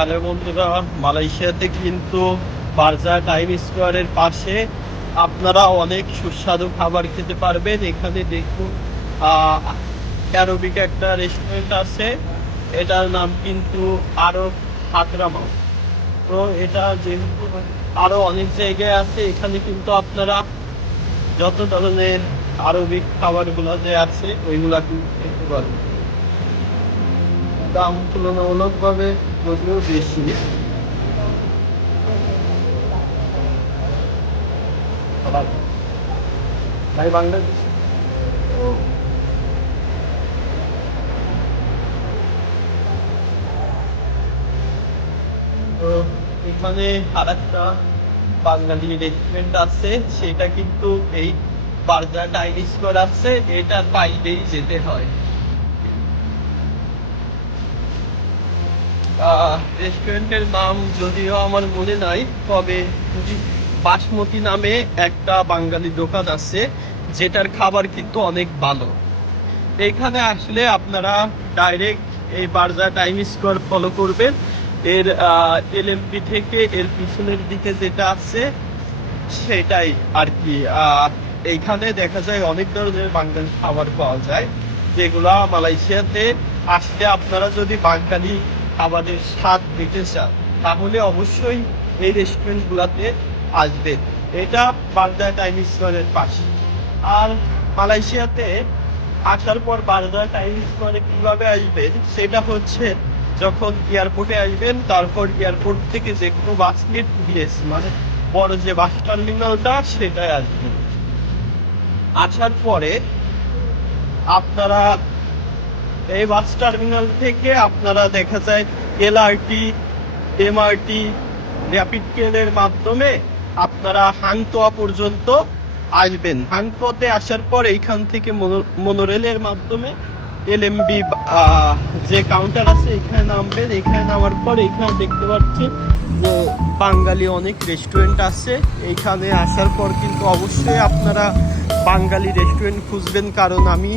আরে বন্ধুরা, মালয়েশিয়াতে কিন্তু বারজা টাইম স্কোয়ারের পাশে আপনারা অনেক সুস্বাদু খাবার খেতে পারবেন। এখানে দেখুন অ্যারোবিক একটা রেস্টুরেন্ট আছে, এটার নাম কিন্তু আরব হাতরামাও। তো এটা যেহেতু আরো অনেক জায়গায় আছে, এখানে কিন্তু আপনারা যত ধরনের আরবিক খাবারগুলো যে আছে ওইগুলা কিন্তু খেতে পারবেন। দাম তুলনামূলকভাবে যদিও বেশি। ভাই বাংলাদেশ তো এখানে আর একটা বাঙালি রেস্টুরেন্ট আছে, সেটা কিন্তু এই বারজা টাইম স্কোয়ার আছে, এটার বাইরেই যেতে হয়। রেস্টুরেন্টের নাম যদিও আমার মনে নাই, তবে বাসমতি নামে একটা বাঙালি দোকান আছে, যেটার খাবার কিন্তু অনেক ভালো। এখানে আসলে আপনারা ডাইরেক্ট এই বারজা টাইম স্কোয়ার ফলো করবেন। এর এলএমপি থেকে এর পিছনের দিকে যেটা আছে সেটাই আর কি। এইখানে দেখা যায় অনেক ধরনের বাঙালি খাবার পাওয়া যায়, যেগুলা মালয়েশিয়াতে আসলে আপনারা যদি বাঙালি খাবারের স্বাদ পেতে চান তাহলে অবশ্যই এই রেস্টুরেন্টগুলোতে আসবেন। এটা বারজা টাইম স্কোয়ারের পাশে। আর মালয়েশিয়াতে আসার পর বারজা টাইম স্কোয়ারে কিভাবে আসবেন সেটা হচ্ছে, যখন এয়ারপোর্টে আসবেন তারপর এয়ারপোর্ট থেকে যে কোনো বাস নিয়ে TBS মানে বড় যে বাস টার্মিনালটা সেটাই আসবেন। আসার পরে আপনারা এই বাস টার্মিনাল থেকে আপনারা দেখা যায় LRT, MRT, র্যাপিড ট্রেনের মাধ্যমে আপনারা হাংতোয়া পর্যন্ত আসবেন। হাংতোয়াতে আসার পর এইখান থেকে মনোরেলের মাধ্যমে LMB যে কাউন্টার আছে এখানে নামবেন। এখানে নামার পর এখানে দেখতে পাচ্ছেন যে বাঙালি অনেক রেস্টুরেন্ট আছে। এইখানে আসার পর কিন্তু অবশ্যই আপনারা বাঙালি রেস্টুরেন্ট খুঁজবেন, কারণ আমি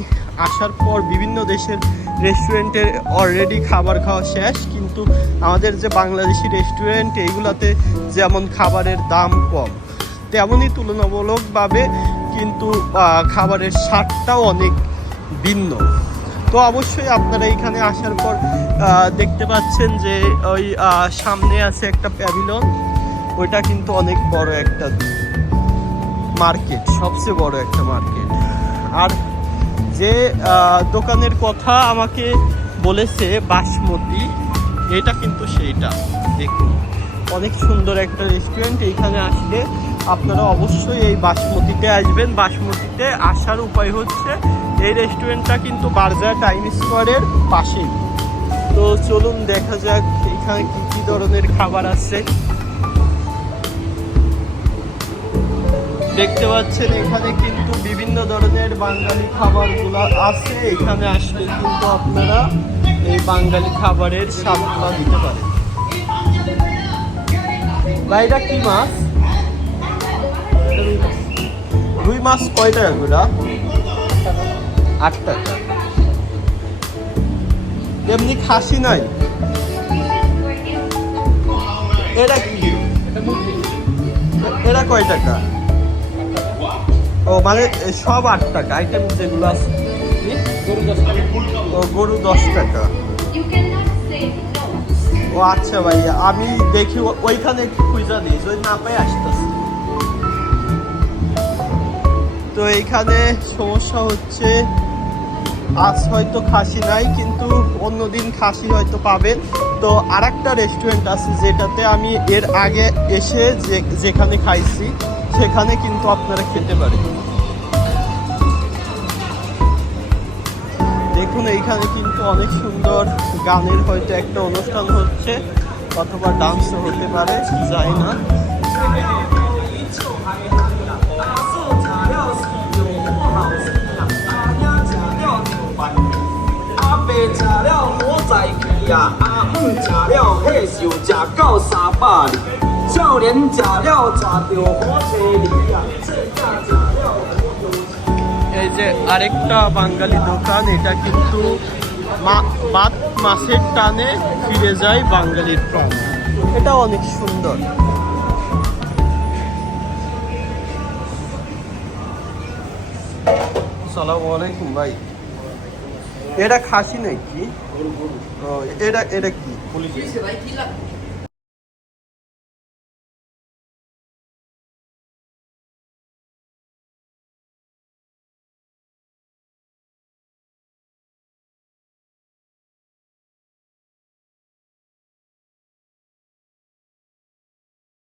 আসার পর বিভিন্ন দেশের রেস্টুরেন্টের অলরেডি খাবার খাওয়া শেষ, কিন্তু আমাদের যে বাংলাদেশি রেস্টুরেন্ট এইগুলাতে যেমন খাবারের দাম কম, তেমনই তুলনামূলকভাবে কিন্তু খাবারের স্বাদটাও অনেক ভিন্ন। তো অবশ্যই আপনারা এখানে আসার পর দেখতে পাচ্ছেন যে ওই সামনে আছে একটা প্যাভিলন, ওইটা কিন্তু অনেক বড় একটা মার্কেট, সবচেয়ে বড় একটা মার্কেট। আর যে দোকানের কথা আমাকে বলেছে বাসমতি, এটা কিন্তু সেইটা। দেখুন অনেক সুন্দর একটা রেস্টুরেন্ট। এইখানে আসলে আপনারা অবশ্যই এই বাসমতিতে আসবেন। বাসমতিতে আসার উপায় হচ্ছে, এই রেস্টুরেন্টটা কিন্তু বারজা টাইম স্কোয়ারের পাশেই। তো চলুন দেখা যাক এখানে কি কি ধরনের খাবার আছে। দেখতে পাচ্ছেন এখানে কিন্তু বিভিন্ন ধরনের বাঙালি খাবারগুলো আছে। এখানে আসলে কিন্তু আপনারা এই বাঙালি খাবারের স্বাদগুলো দিতে পারেন। ভাই এটা কি মাছ? রুই মাছ কয় টাকা করে? 8 টাকা। এমনি খাসি নাই? এটা কি? এটা কয় টাকা? ও মানে সব 8 টাকা আইটেম যেগুলো আছে। ও গরু 10 টাকা। ও আচ্ছা ভাইয়া, আমি দেখি ওইখানে একটু খুঁজা দিই, যদি না পাই আসতেছি। তো এইখানে সমস্যা হচ্ছে আজ হয়তো খাসি নাই, কিন্তু অন্যদিন খাসি হয়তো পাবেন। তো আরেকটা রেস্টুরেন্ট আছে যেটাতে আমি এর আগে এসে যেখানে খাইছি সেখানে কিন্তু আপনারা খেতে পারেন। দেখুন এইখানে কিন্তু অনেক সুন্দর গানের হয়তো একটা অনুষ্ঠান হচ্ছে, অথবা ডান্সও হতে পারে, জানি না। এই যে আরেকটা বাঙালি দোকান, এটা কিন্তু মাছের টানে ফিরে যায় বাঙালির প্রাণ। এটা অনেক সুন্দর। আসসালামু আলাইকুম ভাই। এটা খাসি নাকি? ও, এটা কি?